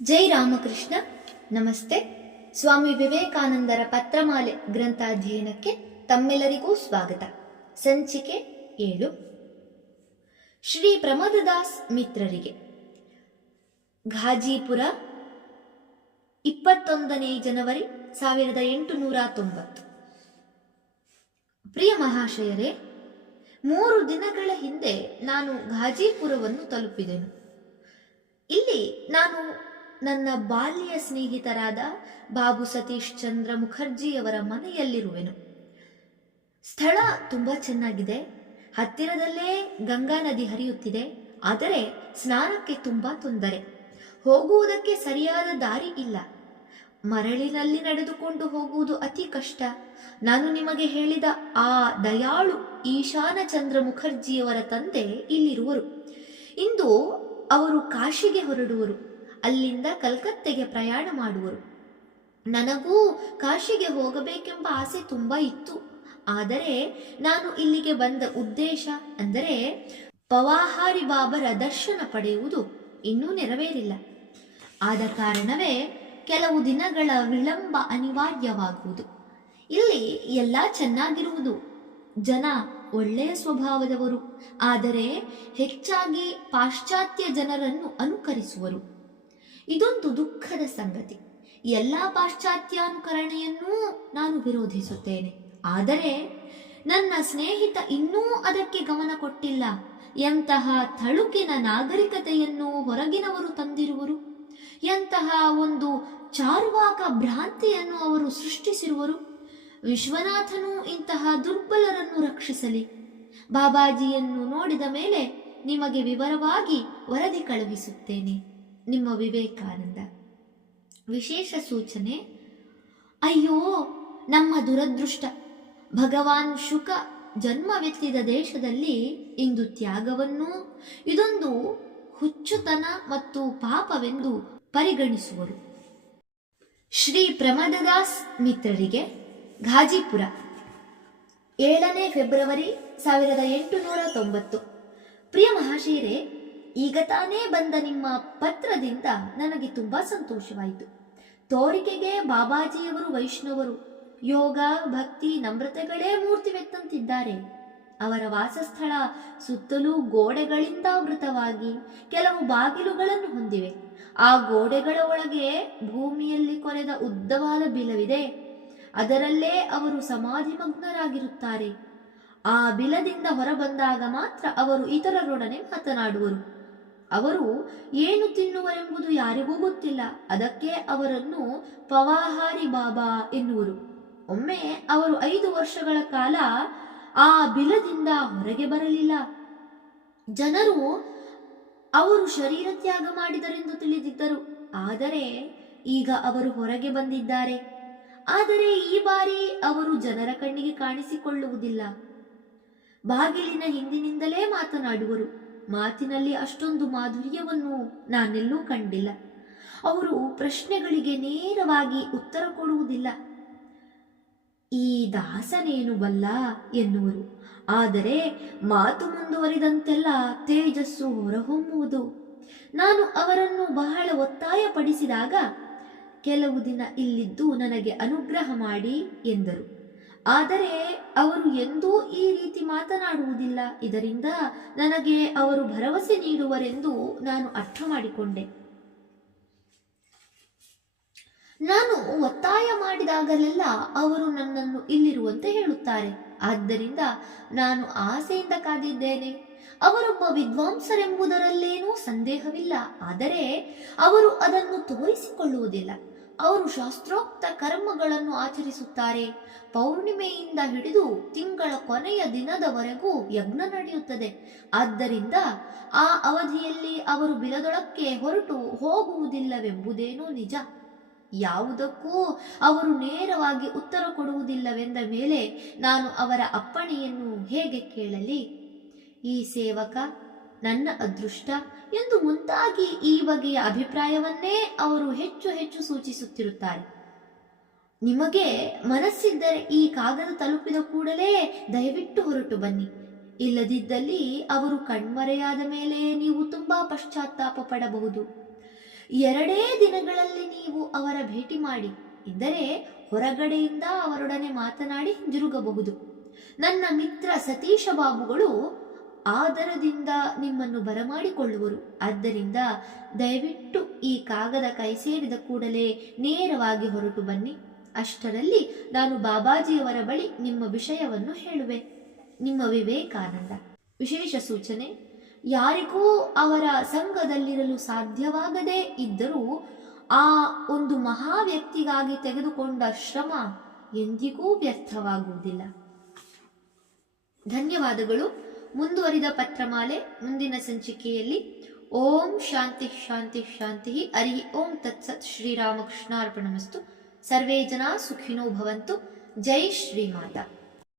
ಜೈ ರಾಮಕೃಷ್ಣ. ನಮಸ್ತೆ. ಸ್ವಾಮಿ ವಿವೇಕಾನಂದರ ಪತ್ರಮಾಲೆ ಗ್ರಂಥಾಧ್ಯಯನಕ್ಕೆ ತಮ್ಮೆಲ್ಲರಿಗೂ ಸ್ವಾಗತ. ಸಂಚಿಕೆ 7. ಶ್ರೀ ಪ್ರಮದದಾಸ್ ಮಿತ್ರರಿಗೆ. ಘಾಜಿಪುರ, 21 ಜನವರಿ 1890. ಪ್ರಿಯ ಮಹಾಶಯರೇ, 3 ದಿನಗಳ ಹಿಂದೆ ನಾನು ಘಾಜಿಪುರವನ್ನು ತಲುಪಿದೆನು. ಇಲ್ಲಿ ನಾನು ನನ್ನ ಬಾಲ್ಯ ಸ್ನೇಹಿತರಾದ ಬಾಬು ಸತೀಶ್ ಚಂದ್ರ ಮುಖರ್ಜಿಯವರ ಮನೆಯಲ್ಲಿರುವೆನು. ಸ್ಥಳ ತುಂಬ ಚೆನ್ನಾಗಿದೆ. ಹತ್ತಿರದಲ್ಲೇ ಗಂಗಾ ನದಿ ಹರಿಯುತ್ತಿದೆ. ಆದರೆ ಸ್ನಾನಕ್ಕೆ ತುಂಬ ತೊಂದರೆ. ಹೋಗುವುದಕ್ಕೆ ಸರಿಯಾದ ದಾರಿ ಇಲ್ಲ. ಮರಳಿನಲ್ಲಿ ನಡೆದುಕೊಂಡು ಹೋಗುವುದು ಅತಿ ಕಷ್ಟ. ನಾನು ನಿಮಗೆ ಹೇಳಿದ ಆ ದಯಾಳು ಈಶಾನ ಚಂದ್ರ ಮುಖರ್ಜಿಯವರ ತಂದೆ ಇಲ್ಲಿರುವರು. ಇಂದು ಅವರು ಕಾಶಿಗೆ ಹೊರಡುವರು. ಅಲ್ಲಿಂದ ಕಲ್ಕತ್ತೆಗೆ ಪ್ರಯಾಣ ಮಾಡುವರು. ನನಗೂ ಕಾಶಿಗೆ ಹೋಗಬೇಕೆಂಬ ಆಸೆ ತುಂಬ ಇತ್ತು. ಆದರೆ ನಾನು ಇಲ್ಲಿಗೆ ಬಂದ ಉದ್ದೇಶ ಅಂದರೆ ಪವಾಹಾರಿ ಬಾಬರ ದರ್ಶನ ಪಡೆಯುವುದು ಇನ್ನೂ ನೆರವೇರಿಲ್ಲ. ಆದ ಕಾರಣವೇ ಕೆಲವು ದಿನಗಳ ವಿಳಂಬ ಅನಿವಾರ್ಯವಾಗುವುದು. ಇಲ್ಲಿ ಎಲ್ಲ ಚೆನ್ನಾಗಿರುವುದು. ಜನ ಒಳ್ಳೆಯ ಸ್ವಭಾವದವರು. ಆದರೆ ಹೆಚ್ಚಾಗಿ ಪಾಶ್ಚಾತ್ಯ ಜನರನ್ನು ಅನುಕರಿಸುವರು. ಇದೊಂದು ದುಃಖದ ಸಂಗತಿ. ಎಲ್ಲ ಪಾಶ್ಚಾತ್ಯಾನುಕರಣೆಯನ್ನೂ ನಾನು ವಿರೋಧಿಸುತ್ತೇನೆ. ಆದರೆ ನನ್ನ ಸ್ನೇಹಿತ ಇನ್ನೂ ಅದಕ್ಕೆ ಗಮನ ಕೊಟ್ಟಿಲ್ಲ. ಎಂತಹ ತಳುಕಿನ ನಾಗರಿಕತೆಯನ್ನು ಹೊರಗಿನವರು ತಂದಿರುವರು, ಎಂತಹ ಒಂದು ಚಾರ್ವಾಕ ಭ್ರಾಂತಿಯನ್ನು ಅವರು ಸೃಷ್ಟಿಸಿರುವರು. ವಿಶ್ವನಾಥನು ಇಂತಹ ದುರ್ಬಲರನ್ನು ರಕ್ಷಿಸಲಿ. ಬಾಬಾಜಿಯನ್ನು ನೋಡಿದ ಮೇಲೆ ನಿಮಗೆ ವಿವರವಾಗಿ ವರದಿ ಕಳುಹಿಸುತ್ತೇನೆ. ನಿಮ್ಮ ವಿವೇಕಾನಂದ. ವಿಶೇಷ ಸೂಚನೆ. ಅಯ್ಯೋ, ನಮ್ಮ ದುರದೃಷ್ಟ. ಭಗವಾನ್ ಶುಕ ಜನ್ಮವೆತ್ತಿದ ದೇಶದಲ್ಲಿ ಇಂದು ತ್ಯಾಗವನ್ನು ಇದೊಂದು ಹುಚ್ಚುತನ ಮತ್ತು ಪಾಪವೆಂದು ಪರಿಗಣಿಸುವರು. ಶ್ರೀ ಪ್ರಮದದಾಸ್ ಮಿತ್ರರಿಗೆ, ಘಾಜಿಪುರ, 7 ಫೆಬ್ರವರಿ 1890. ಪ್ರಿಯ ಮಹಾಶಯರೇ, ಈಗ ತಾನೇ ಬಂದ ನಿಮ್ಮ ಪತ್ರದಿಂದ ನನಗೆ ತುಂಬಾ ಸಂತೋಷವಾಯಿತು. ತೋರಿಕೆಗೆ ಬಾಬಾಜಿಯವರು ವೈಷ್ಣವರು. ಯೋಗ, ಭಕ್ತಿ, ನಮ್ರತೆಗಳೇ ಮೂರ್ತಿವೆತ್ತಂತಿದ್ದಾರೆ. ಅವರ ವಾಸಸ್ಥಳ ಸುತ್ತಲೂ ಗೋಡೆಗಳಿಂದಾವೃತವಾಗಿ ಕೆಲವು ಬಾಗಿಲುಗಳನ್ನು ಹೊಂದಿವೆ. ಆ ಗೋಡೆಗಳ ಒಳಗೆ ಭೂಮಿಯಲ್ಲಿ ಕೊರೆದ ಉದ್ದವಾದ ಬಿಲವಿದೆ. ಅದರಲ್ಲೇ ಅವರು ಸಮಾಧಿಮಗ್ನರಾಗಿರುತ್ತಾರೆ. ಆ ಬಿಲದಿಂದ ಹೊರಬಂದಾಗ ಮಾತ್ರ ಅವರು ಇತರರೊಡನೆ ಮಾತನಾಡುವರು. ಅವರು ಏನು ತಿನ್ನುವರೆಂಬುದು ಯಾರಿಗೂ ಗೊತ್ತಿಲ್ಲ. ಅದಕ್ಕೆ ಅವರನ್ನು ಪವಾಹಾರಿ ಬಾಬಾ ಎನ್ನುವರು. ಒಮ್ಮೆ ಅವರು 5 ವರ್ಷಗಳ ಕಾಲ ಆ ಬಿಲದಿಂದ ಹೊರಗೆ ಬರಲಿಲ್ಲ. ಜನರು ಅವರು ಶರೀರ ತ್ಯಾಗ ಮಾಡಿದರೆಂದು ತಿಳಿದಿದ್ದರು. ಆದರೆ ಈಗ ಅವರು ಹೊರಗೆ ಬಂದಿದ್ದಾರೆ. ಆದರೆ ಈ ಬಾರಿ ಅವರು ಜನರ ಕಣ್ಣಿಗೆ ಕಾಣಿಸಿಕೊಳ್ಳುವುದಿಲ್ಲ. ಬಾಗಿಲಿನ ಹಿಂದಿನಿಂದಲೇ ಮಾತನಾಡುವರು. ಮಾತಿನಲ್ಲಿ ಅಷ್ಟೊಂದು ಮಾಧುರ್ಯವನ್ನು ನಾನೆಲ್ಲೂ ಕಂಡಿಲ್ಲ. ಅವರು ಪ್ರಶ್ನೆಗಳಿಗೆ ನೇರವಾಗಿ ಉತ್ತರ ಕೊಡುವುದಿಲ್ಲ. ಈ ದಾಸನೇನು ಬಲ್ಲ ಎನ್ನುವರು. ಆದರೆ ಮಾತು ಮುಂದುವರಿದಂತೆಲ್ಲ ತೇಜಸ್ಸು ಹೊರಹೊಮ್ಮುವುದು. ನಾನು ಅವರನ್ನು ಬಹಳ ಒತ್ತಾಯಪಡಿಸಿದಾಗ ಕೆಲವು ದಿನ ಇಲ್ಲಿದ್ದು ನನಗೆ ಅನುಗ್ರಹ ಮಾಡಿ ಎಂದರು. ಆದರೆ ಅವರು ಎಂದೂ ಈ ರೀತಿ ಮಾತನಾಡುವುದಿಲ್ಲ. ಇದರಿಂದ ನನಗೆ ಅವರು ಭರವಸೆ ನೀಡುವರೆಂದು ನಾನು ಅರ್ಥ ಮಾಡಿಕೊಂಡೆ. ನಾನು ಒತ್ತಾಯ ಮಾಡಿದಾಗಲೆಲ್ಲ ಅವರು ನನ್ನನ್ನು ಇಲ್ಲಿರುವಂತೆ ಹೇಳುತ್ತಾರೆ. ಆದ್ದರಿಂದ ನಾನು ಆಸೆಯಿಂದ ಕಾದಿದ್ದೇನೆ. ಅವರೊಬ್ಬ ವಿದ್ವಾಂಸರೆಂಬುದರಲ್ಲೇನೂ ಸಂದೇಹವಿಲ್ಲ. ಆದರೆ ಅವರು ಅದನ್ನು ತೋರಿಸಿಕೊಳ್ಳುವುದಿಲ್ಲ. ಅವರು ಶಾಸ್ತ್ರೋಕ್ತ ಕರ್ಮಗಳನ್ನು ಆಚರಿಸುತ್ತಾರೆ. ಪೌರ್ಣಿಮೆಯಿಂದ ಹಿಡಿದು ತಿಂಗಳ ಕೊನೆಯ ದಿನದವರೆಗೂ ಯಜ್ಞ ನಡೆಯುತ್ತದೆ. ಆದ್ದರಿಂದ ಆ ಅವಧಿಯಲ್ಲಿ ಅವರು ಬಿಲದೊಳಕ್ಕೆ ಹೊರಟು ಹೋಗುವುದಿಲ್ಲವೆಂಬುದೇನೋ ನಿಜ. ಯಾವುದಕ್ಕೂ ಅವರು ನೇರವಾಗಿ ಉತ್ತರ ಕೊಡುವುದಿಲ್ಲವೆಂದ ಮೇಲೆ ನಾನು ಅವರ ಅಪ್ಪಣೆಯನ್ನು ಹೇಗೆ ಕೇಳಲಿ? ಈ ಸೇವಕ ನನ್ನ ಅದೃಷ್ಟ ಎಂದು ಮುಂತಾಗಿ ಈ ಬಗೆಯ ಅಭಿಪ್ರಾಯವನ್ನೇ ಅವರು ಹೆಚ್ಚು ಹೆಚ್ಚು ಸೂಚಿಸುತ್ತಿರುತ್ತಾರೆ. ನಿಮಗೆ ಮನಸ್ಸಿದ್ದರೆ ಈ ಕಾಗದ ತಲುಪಿದ ಕೂಡಲೇ ದಯವಿಟ್ಟು ಹೊರಟು ಬನ್ನಿ. ಇಲ್ಲದಿದ್ದಲ್ಲಿ ಅವರು ಕಣ್ಮರೆಯಾದ ಮೇಲೆ ನೀವು ತುಂಬಾ ಪಶ್ಚಾತ್ತಾಪ ಪಡಬಹುದು. 2 ದಿನಗಳಲ್ಲಿ ನೀವು ಅವರ ಭೇಟಿ ಮಾಡಿ, ಇದ್ದರೆ ಹೊರಗಡೆಯಿಂದ ಅವರೊಡನೆ ಮಾತನಾಡಿ ಹಿಂದಿರುಗಬಹುದು. ನನ್ನ ಮಿತ್ರ ಸತೀಶ ಬಾಬುಗಳು ಆದರದಿಂದ ನಿಮ್ಮನ್ನು ಬರಮಾಡಿಕೊಳ್ಳುವರು. ಆದ್ದರಿಂದ ದಯವಿಟ್ಟು ಈ ಕಾಗದ ಕೈ ಸೇರಿದ ಕೂಡಲೇ ನೇರವಾಗಿ ಹೊರಟು ಬನ್ನಿ. ಅಷ್ಟರಲ್ಲಿ ನಾನು ಬಾಬಾಜಿಯವರ ಬಳಿ ನಿಮ್ಮ ವಿಷಯವನ್ನು ಹೇಳುವೆ. ನಿಮ್ಮ ವಿವೇಕಾನಂದ. ವಿಶೇಷ ಸೂಚನೆ: ಯಾರಿಗೂ ಅವರ ಸಂಘದಲ್ಲಿರಲು ಸಾಧ್ಯವಾಗದೇ ಇದ್ದರೂ ಆ ಒಂದು ಮಹಾ ವ್ಯಕ್ತಿಗಾಗಿ ತೆಗೆದುಕೊಂಡ ಶ್ರಮ ಎಂದಿಗೂ ವ್ಯರ್ಥವಾಗುವುದಿಲ್ಲ. ಧನ್ಯವಾದಗಳು. ಮುಂದುವರಿದ ಪತ್ರಮಾಲೆ ಮುಂದಿನ ಸಂಚಿಕೆಯಲ್ಲಿ. ಓಂ ಶಾಂತಿ ಶಾಂತಿ ಶಾಂತಿ. ಹರಿ ಓಂ ತತ್ಸತ್. ಶ್ರೀರಾಮಕೃಷ್ಣಾರ್ಪಣಮಸ್ತು. ಸರ್ವೇ ಜನ ಸುಖಿನೋ ಭವಂತು. ಜೈ ಶ್ರೀಮಾತಾ.